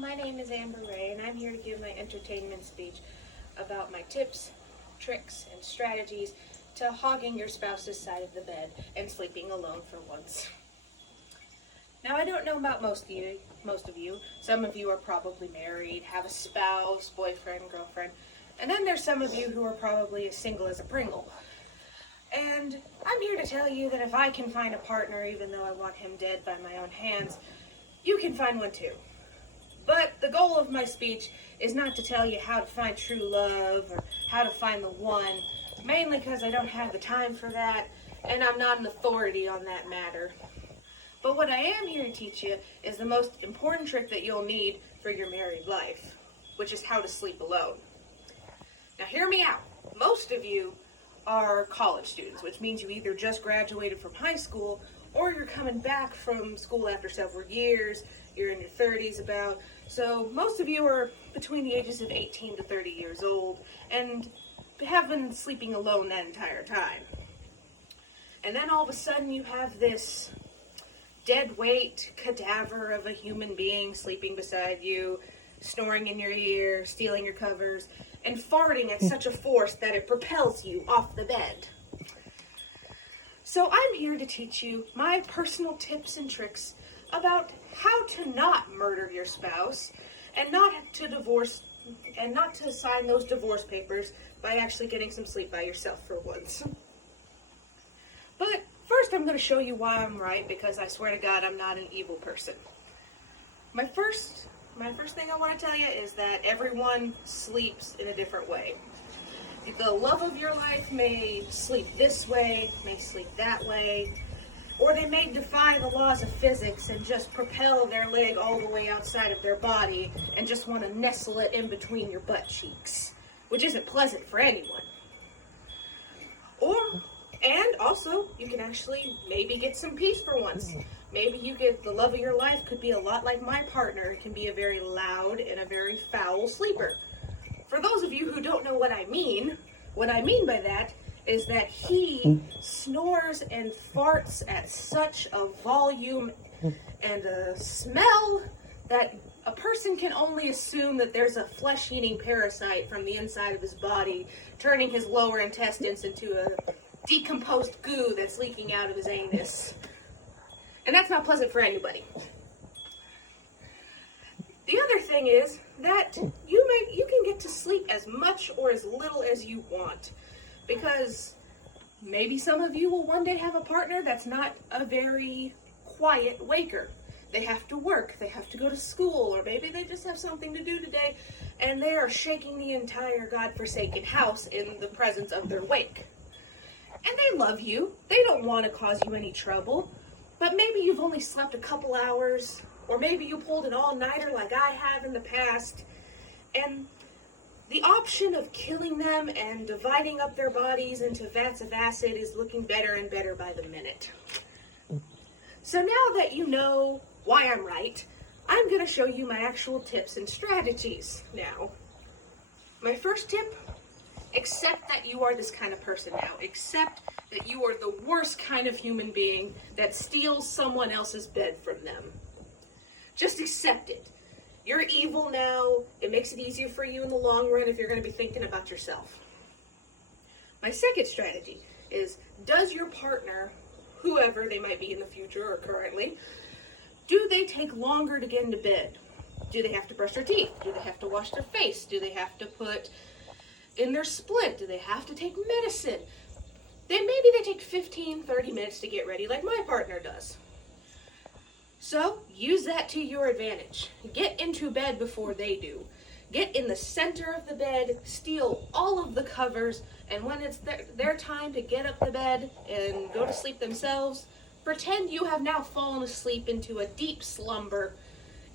my name is Amber Ray, and I'm here to give my entertainment speech about my tips, tricks, and strategies to hogging your spouse's side of the bed and sleeping alone for once. Now, I don't know about most of you. Some of you are probably married, have a spouse, boyfriend, girlfriend, and then there's some of you who are probably as single as a Pringle. And I'm here to tell you that if I can find a partner, even though I want him dead by my own hands, you can find one too. But the goal of my speech is not to tell you how to find true love or how to find the one, mainly because I don't have the time for that, and I'm not an authority on that matter. But what I am here to teach you is the most important trick that you'll need for your married life, which is how to sleep alone. Now hear me out. Most of you are college students, which means you either just graduated from high school or you're coming back from school after several years, you're in your 30s about. So most of you are between the ages of 18 to 30 years old and have been sleeping alone that entire time. And then all of a sudden you have this dead weight cadaver of a human being sleeping beside you, snoring in your ear, stealing your covers, and farting at such a force that it propels you off the bed. So I'm here to teach you my personal tips and tricks about how to not murder your spouse and not to sign those divorce papers by actually getting some sleep by yourself for once. But first I'm going to show you why I'm right, because I swear to God I'm not an evil person. My first thing I want to tell you is that everyone sleeps in a different way. The love of your life may sleep this way, may sleep that way, or they may defy the laws of physics and just propel their leg all the way outside of their body and just want to nestle it in between your butt cheeks, which isn't pleasant for anyone. And also, you can actually maybe get some peace for once. Maybe you get the love of your life could be a lot like my partner. It can be a very loud and a very foul sleeper. For those of you who don't know what I mean by that is that he snores and farts at such a volume and a smell that a person can only assume that there's a flesh-eating parasite from the inside of his body, turning his lower intestines into a decomposed goo that's leaking out of his anus. And that's not pleasant for anybody. The other thing is that you can get to sleep as much or as little as you want, because maybe some of you will one day have a partner that's not a very quiet waker. They have to work, they have to go to school, or maybe they just have something to do today, and they are shaking the entire godforsaken house in the presence of their wake. And they love you, they don't want to cause you any trouble, but maybe you've only slept a couple hours, or maybe you pulled an all-nighter like I have in the past, and the option of killing them and dividing up their bodies into vats of acid is looking better and better by the minute. So now that you know why I'm right, I'm going to show you my actual tips and strategies now. My first tip: accept that you are this kind of person now. Accept that you are the worst kind of human being that steals someone else's bed from them. Just accept it. You're evil now. It makes it easier for you in the long run if you're going to be thinking about yourself. My second strategy is, does your partner, whoever they might be in the future or currently, do they take longer to get into bed? Do they have to brush their teeth? Do they have to wash their face? Do they have to put in their splint? Do they have to take medicine? Maybe they take 15, 30 minutes to get ready like my partner does. So use that to your advantage. Get into bed before they do. Get in the center of the bed, steal all of the covers, and when it's their time to get up to bed and go to sleep themselves, pretend you have now fallen asleep into a deep slumber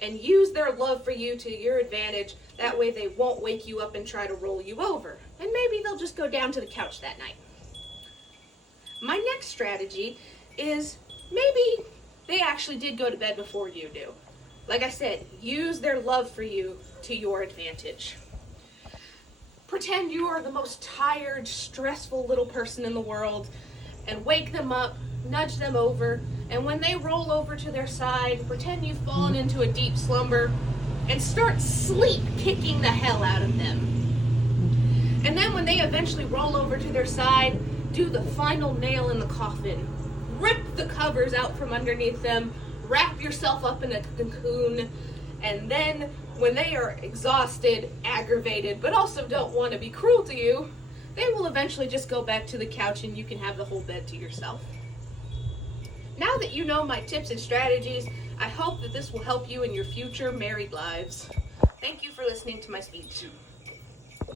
and use their love for you to your advantage. That way they won't wake you up and try to roll you over. And maybe they'll just go down to the couch that night. My next strategy is, maybe they actually did go to bed before you do. Like I said, use their love for you to your advantage. Pretend you are the most tired, stressful little person in the world and wake them up, nudge them over, and when they roll over to their side, pretend you've fallen into a deep slumber, and start sleep kicking the hell out of them. And then when they eventually roll over to their side, do the final nail in the coffin. Rip the covers out from underneath them, wrap yourself up in a cocoon, and then when they are exhausted, aggravated, but also don't want to be cruel to you, they will eventually just go back to the couch and you can have the whole bed to yourself. Now that you know my tips and strategies, I hope that this will help you in your future married lives. Thank you for listening to my speech.